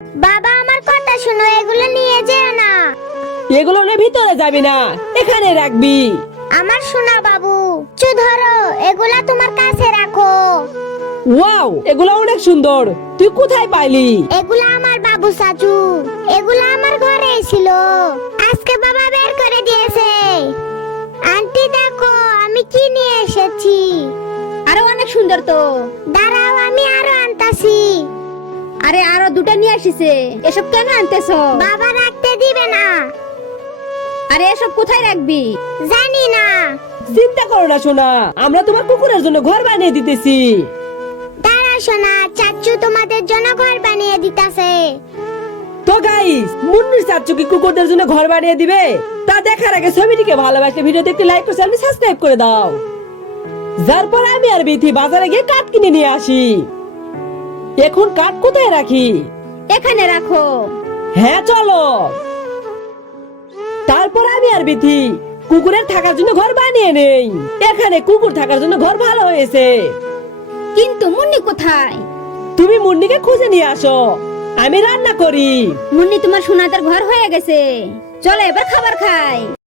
বাবা আমার কথা শোনো, এগুলো নিয়ে যেও না। এগুলো নিয়ে ভিতরে যাবি না, এখানে রাখবি। আমার সোনা বাবু, ধরো, এগুলা তোমার কাছে রাখো। ওয়াও, এগুলো অনেক সুন্দর। তুই কোথায় পাইলি? এগুলা আমার বাবু চাচু, এগুলা আমার ঘরেই ছিল, আজকে বাবা বের করে দিয়েছে। আন্টি দেখো আমি কি নিয়ে এসেছি। আরে অনেক সুন্দর তো। দাঁড়াও আমি আরো আনতাছি। আরে আরো দুটো নিয়ে আসিছে, এসব কেন আনতেছো? বাবা রাখতে দিবে না। আরে এসব কোথায় রাখবি? জানি না। চিন্তা করো না সোনা, আমরা তোমার কুকুরের জন্য ঘর বানিয়ে দিতেছি। দাঁড়াও সোনা, চাচু তোমাদের জন্য ঘর বানিয়ে দিতাছে। তো গাইস, মুন্নির চাচু কি কুকুরদের জন্য ঘর বানিয়ে দিবে? তা দেখার আগে ছবিটিকে ভালোবাসলে ভিডিওতে একটি লাইক করে চ্যানেলটি সাবস্ক্রাইব করে দাও। যারপর আমি আর বিথি বাজারে গিয়ে কাঠ কিনে নিয়ে আসি। এখন কাঠ কোথায় রাখি? এখানে রাখো। হ্যাঁ চলো। তারপর আমি আর বিথি কুকুরের থাকার জন্য ঘর বানিয়ে নেই। এখানে কুকুর থাকার জন্য ঘর ভালো হয়েছে। কিন্তু মুন্নি কোথায়? তুমি মুন্নিকে খুঁজে নিয়ে আসো, আমি রান্না করি। মুন্নি তোমার সোনাদের ঘর হয়ে গেছে, চলো এবার খাবার খাই।